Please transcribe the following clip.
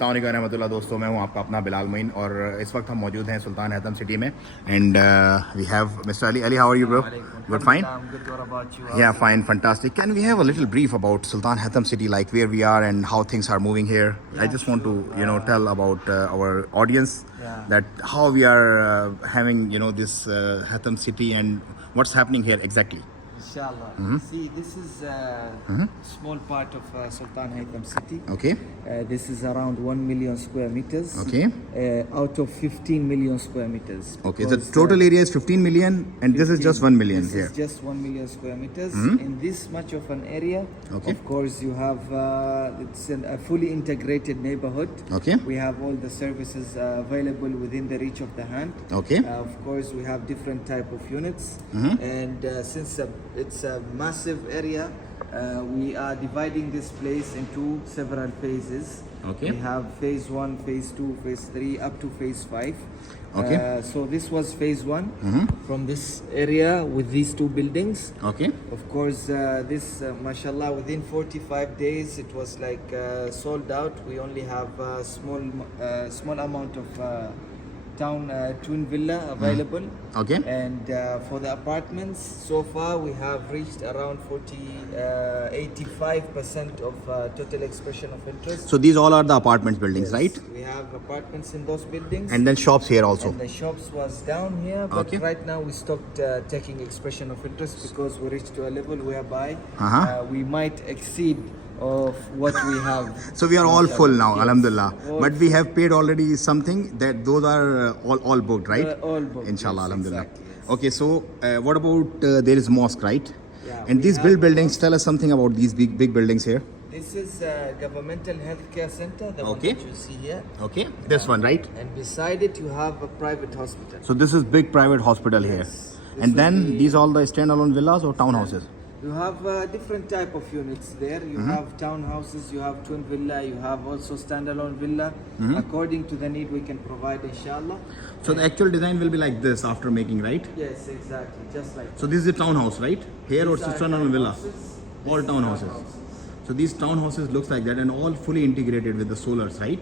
अस्सलाम वालेकुम रहमतुल्लाह दोस्तों, मैं हूँ आपका अपना बिलाल मोइन और इस वक्त हम मौजूद हैं सुल्तान हैथम सिटी में and we have mister Ali. Ali, how are you, bro? Good, fine? I'm good. What about you? Yeah, fine, fantastic. Can we have a little brief about Sultan Haitham city, like where we are and how things are moving here? I just want to, tell about our audience that how we are having, this Haitham city and what's happening here exactly. Inshallah. See, this is a small part of Sultan Haitham city. Okay. This is around 1 million square meters. Okay. Out of 15 million square meters. Okay, the total area is 15 million and 15, this is just 1 million this here. This is just 1 million square meters. In this much of an area, of course, you have it's a fully integrated neighborhood. Okay. We have all the services available within the reach of the hand. Okay. Of course, we have different type of units. And since it's a massive area, we are dividing this place into several phases. Okay. We have phase 1, phase 2, phase 3, up to phase 5. Okay. So this was phase 1 from this area with these 2 buildings. Okay. Of course, this, mashallah, within 45 days, it was like sold out. We only have a small amount of town twin villa available. Okay. And for the apartments, so far we have reached around 85% of total expression of interest. So these all are the apartment buildings, right? We have apartments in those buildings. And then shops here also. And the shops was down here, but right now we stopped taking expression of interest because we reached to a level whereby we might exceed of what we have. So we are all full now, alhamdulillah. But we have paid already something that those are all booked, right? All booked. Inshallah, yes, alhamdulillah. Exactly, yes. Okay, so what about there is mosque, right? Yeah, and these buildings, tell us something about these big buildings here. This is a governmental healthcare center, the one that you see here. Okay, this one, right? And beside it, you have a private hospital. So this is big private hospital here. And then these all the standalone villas or townhouses? You have different type of units there. You have townhouses, you have twin villa, you have also standalone villa. According to the need, we can provide, inshallah. So the actual design will be like this after making, right? Yes, exactly, just like So this is a townhouse, right? Here or standalone villa? All townhouses. So these townhouses looks like that and all fully integrated with the solars, right?